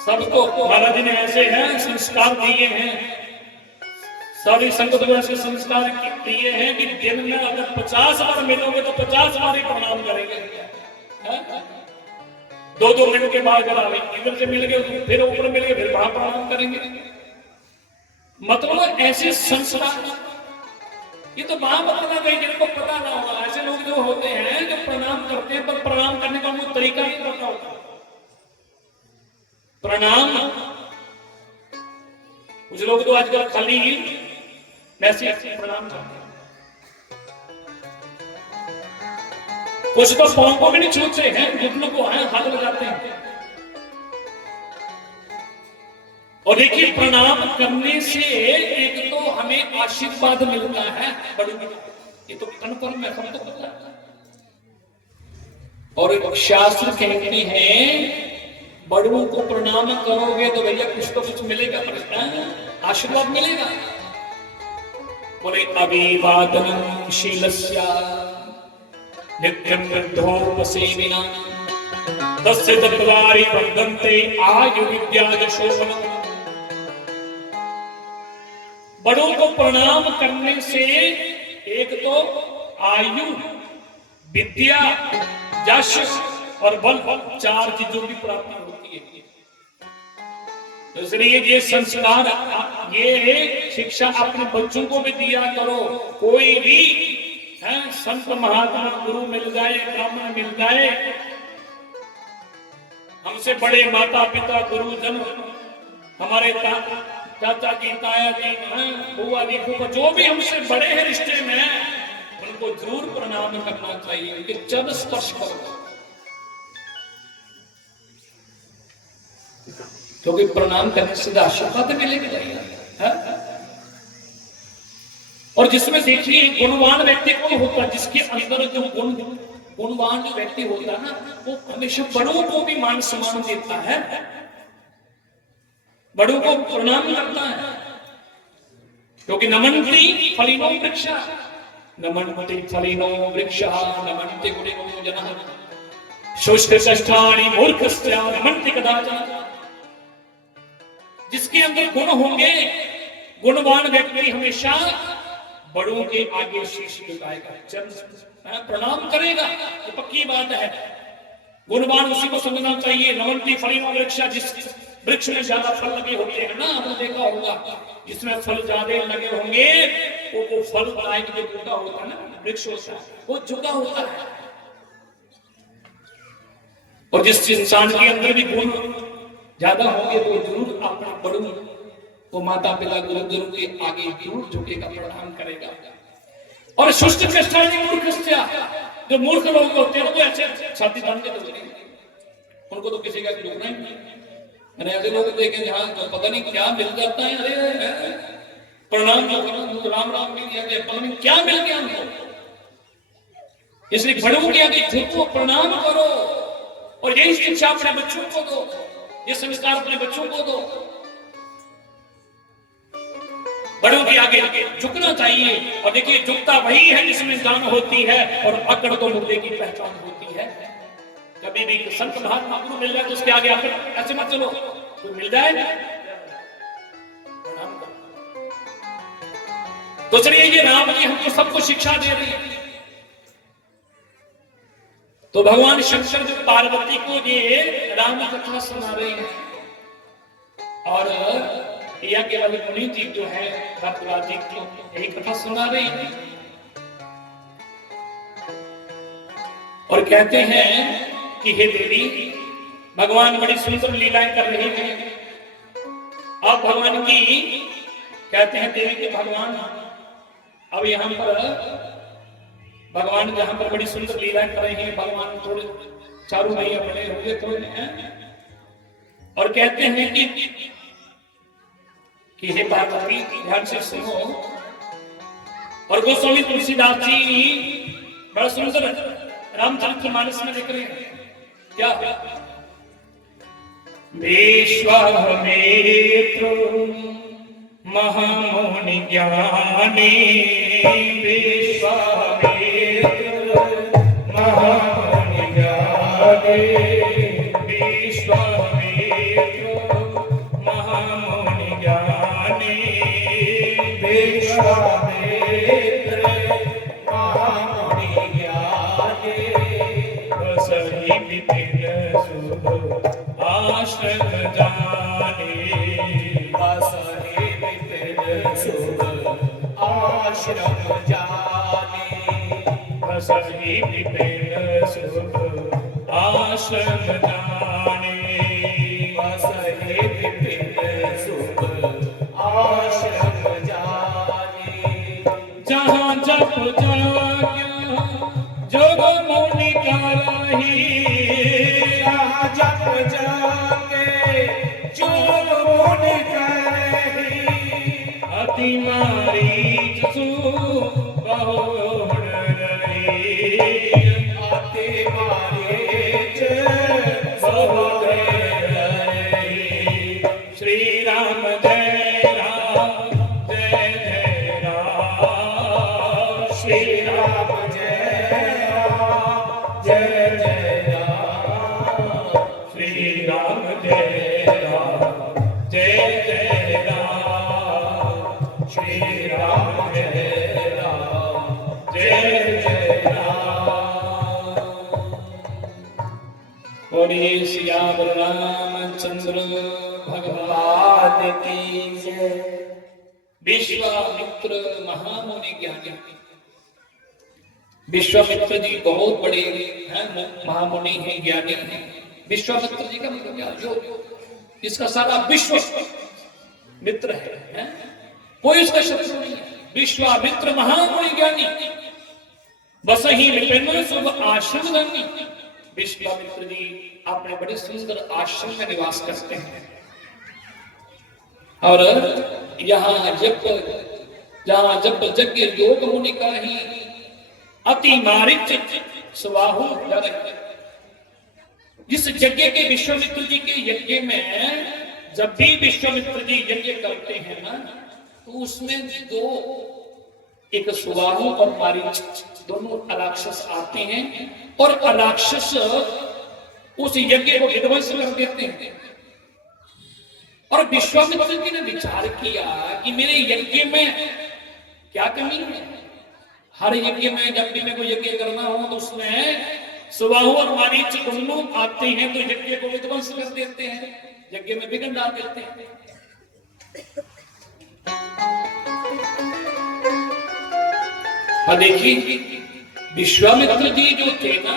सबको महाराज जी ने ऐसे हैं संस्कार दिए हैं, सारी संगत को ऐसे संस्कार दिए हैं कि दिन में अगर 50 बार मिलोगे तो 50 बार ही प्रणाम करेंगे। 2-2 मिनट के बाद अगर इधर से मिल गए फिर ऊपर मिल गए फिर वहां प्रणाम करेंगे। मतलब ऐसे संस्कार, ये तो वहां बताना गई जिनको पता ना होगा। ऐसे लोग जो होते हैं जो प्रणाम करते हैं पर प्रणाम करने का उनको तरीका नहीं पता होता। प्रणाम कुछ लोग तो आजकल खाली मैसेज प्रणाम करते हैं, कुछ तो पांव को भी नहीं छूते हैं, घुटनों को हाथ लगाते हैं। और देखिए प्रणाम करने से एक तो हमें आशीर्वाद मिलता है, ये तो कन्फर्म है, सबको पता है। और शास्त्र कहते हैं बड़ों को प्रणाम करोगे तो भैया कुछ तो कुछ मिलेगा, आशीर्वाद मिलेगा। बोले अभिवादनम शीलस्य नित्यं वृद्धोपसेविना तस्य तत्वारि वर्धन्ते आयु विद्या यशोबलम्। बड़ों को प्रणाम करने से एक तो आयु, विद्या, यश और बल, 4 चीजों की प्राप्ति होती है। तो इसलिए ये संस्कार, ये शिक्षा अपने बच्चों को भी दिया करो। कोई भी संत महात्मा गुरु मिल जाए, ब्राह्मण मिल जाए, हमसे बड़े माता पिता गुरुजन, हमारे चाचा जी, ताया जी, बुआ जी, फूफा, जो भी हमसे बड़े हैं रिश्ते में, उनको जरूर प्रणाम करना चाहिए कि चरण स्पर्श करो, क्योंकि प्रणाम करने से आशीर्वाद मिलेगा। और जिसमें देखिए गुणवान व्यक्ति कौन होता है, जिसके अंदर जो गुणवान जो व्यक्ति होता है ना, वो हमेशा बड़ों को भी मान सम्मान देता है, बड़ों को प्रणाम करता है। क्योंकि नमन्ति फलिनो वृक्षा, नमन्ति फलिनो वृक्षा, नमन्ति गुणिनो जनः, शुष्क कष्टानि मूर्खस्य नमन्ति कदाचन। जिसके अंदर गुण होंगे, गुणवान व्यक्ति हमेशा बड़ों के आगे शीश झुकाएगा, चरण प्रणाम करेगा, ये पक्की बात है। गुणवान उसी को समझना चाहिए। नमन्ति फलिनो वृक्षा, जिस वृक्ष में ज्यादा फल लगे होते हैं ना, आपने देखा होगा, जिसमें फल ज्यादा लगे होंगे वो फल बनाए जो झुका होता है ना, वृक्ष होता है, वो झुका होता है। और जिस इंसान के अंदर भी गुण ज्यादा होंगे तो जरूर अपने बड़ों को, माता पिता गुरुजनों के आगे जरूर झुकेगा, प्रणाम करेगा। और शुष्क कष्टानि मूर्खस्य, जो मूर्ख लोग होते हैं वो ऐसे छाती तान के चलते हैं, उनको तो किसी का झुकना ही नहीं। मैंने ऐसे लोग देखे जहां तो पता नहीं क्या मिल जाता है, अरे प्रणाम जो करो, राम राम भी दिया गया, पता नहीं क्या मिल गया हमको। इसलिए बड़ों के आगे झुको, प्रणाम करो, और यही शिक्षा अपने बच्चों को दो, ये संस्कार अपने बच्चों को दो। बड़ों के आगे झुकना चाहिए। और देखिए झुकता वही है जिसमें जान होती है, और अकड़ तो मुद्दे की पहचान होती है। कभी भी संत महात्मा गुरु मिल जाए तो उसके आगे आकर ऐसे मत चलो, कोई मिल जाए तो चलिए ये राम जी हमको सबको शिक्षा दे रही है। तो भगवान शंकर जो पार्वती को ये राम कथा सुना रहे हैं, और या केवल मुनि जी जो है भरद्वाज जी को यही कथा सुना रहे हैं, और कहते हैं कि हे देवी, भगवान बड़ी सुंदर लीलाएं कर रहे हैं। अब भगवान की कहते हैं देवी के भगवान, अब यहाँ पर भगवान जहां पर बड़ी सुंदर लीलाएं कर रहे हैं, भगवान थोड़े चारों भैया बड़े होंगे थोड़े हैं, और कहते हैं कि हे पार्वती ध्यान से सुनो। और गोस्वामी तुलसीदास जी बड़ा सुंदर रामचरितमानस में लिख रहे हैं क्या, विश्वामित्र महामुनि ज्ञानी, विश्वामित्र महामुनि ज्ञानी, विश्वामित्र विपिन शुभ आश्रम जाने, बसहि विपिन शुभ आश्रम जाने, बसहि विपिन शुभ आश्रम जाने, बसहि विपिन शुभ आश्रम जाने। जहाँ जप जाग्या जोग मुनि करहि, जहाँ जप जागे जोग मुनि करहि, अति मारीच सु बहुड़ रही, अति मारीच बहुड़ रही। श्री राम जय राम जय जय राम, श्री राम जय राम जय जय राम, श्री राम जय राम जय जय राम, श्री राम जय राम जय जय राम। बोलिए सियावर रामचंद्र भगवान की जय। विश्वामित्र महामुनि ज्ञानी। विश्वामित्र जी बहुत बड़े हैं, महामुनि हैं, ज्ञानी हैं। विश्वामित्र जी का मतलब क्या, जो जिसका सारा विश्व मित्र है? कोई उसका शत्रु नहीं है। विश्वामित्र महामुनि ज्ञानी, बसहि विपिन शुभ आश्रम जानी। विश्वामित्र जी अपने बड़े सुंदर आश्रम में निवास करते हैं, और यहाँ जहाँ जब यज्ञ योग मुनि का ही अति मारिच सुबाहु जग। जिस यज्ञ के विश्वामित्र जी के यज्ञ में जब भी विश्वामित्र जी यज्ञ करते हैं ना, तो उसमें दो, एक सुबाहु और मारीच, दोनों राक्षस आते हैं और राक्षस उस यज्ञ को विध्वंस कर देते हैं। और विश्वामित्र जी ने विचार किया कि मेरे यज्ञ में क्या कमी है। हर यज्ञ में जब भी मैं कोई यज्ञ करना हो तो उसमें सुबाहु और मारीच दोनों आते हैं, तो यज्ञ को विध्वंस कर देते हैं, यज्ञ में विघ्न डाल देते हैं। और देखिए विश्वामित्र जी जो थे ना,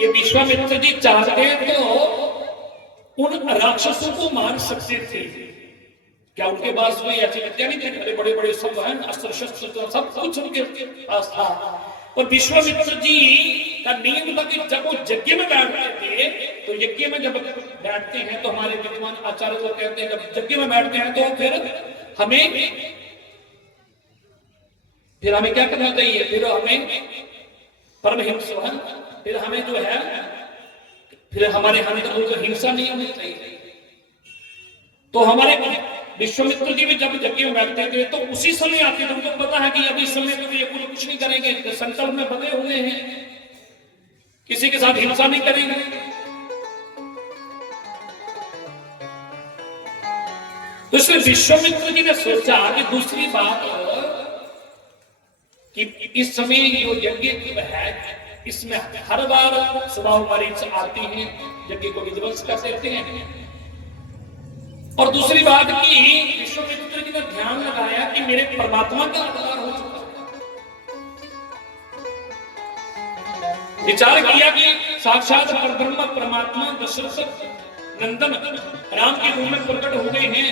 ये विश्वामित्र जी चाहते तो उन राक्षसों को मार सकते थे। क्या उनके पास कोई ऐसी विद्या नहीं थी? बड़े बड़े सब हैं, अस्त्र शस्त्र सब कुछ उनके पास था। और विश्वामित्र जी का नियम था कि जब वो यज्ञ में बैठते थे, तो यज्ञ में जब बैठते हैं तो हमारे विद्वान आचार्य लोग कहते हैं, जब यज्ञ में बैठते हैं तो फिर हमें क्या करना चाहिए? फिर हमें परमहिंस, फिर हमें जो है, फिर हमारे अंदर जो हिंसा नहीं होनी चाहिए। तो हमारे विश्वामित्र जी भी जब यज्ञ में बैठते थे तो उसी समय आते थे। उनको पता है कि अभी समय तो ये कुछ नहीं करेंगे, संकल्प में बंधे हुए हैं, किसी के साथ हिंसा नहीं करेंगे। तो इसलिए विश्वामित्र जी ने सोचा कि दूसरी बात कि इस समय जो यज्ञ है, इसमें हर बार सुबाहु मारीच आती हैं, यज्ञ को विध्वंस कर देते हैं। और दूसरी बात की विश्वामित्र जी ने ध्यान लगाया कि मेरे परमात्मा का अवतार हो चुका है। विचार किया कि साक्षात परब्रह्म परमात्मा दशरथ नंदन राम के रूप में प्रकट हो गए हैं,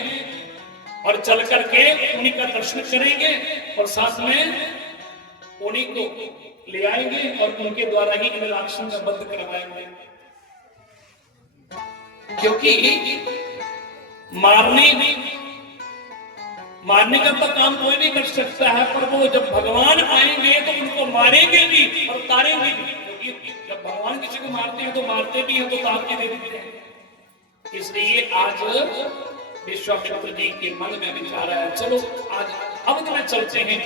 और चल करके उन्हीं का दर्शन करेंगे और साथ में उन्हीं को ले आएंगे और उनके द्वारा ही इन राक्षसों का वध करवाएंगे। क्योंकि मारने का तो काम कोई नहीं कर सकता है, पर वो जब भगवान आएंगे तो उनको मारेंगे भी और तारेंगे भी। क्योंकि जब भगवान किसी को मारते हैं तो मारते भी हैं, तो तार के दे देते हैं। इसलिए आज विश्वामित्र जी के मन में विचार आया, चलो आज अब तो चलते हैं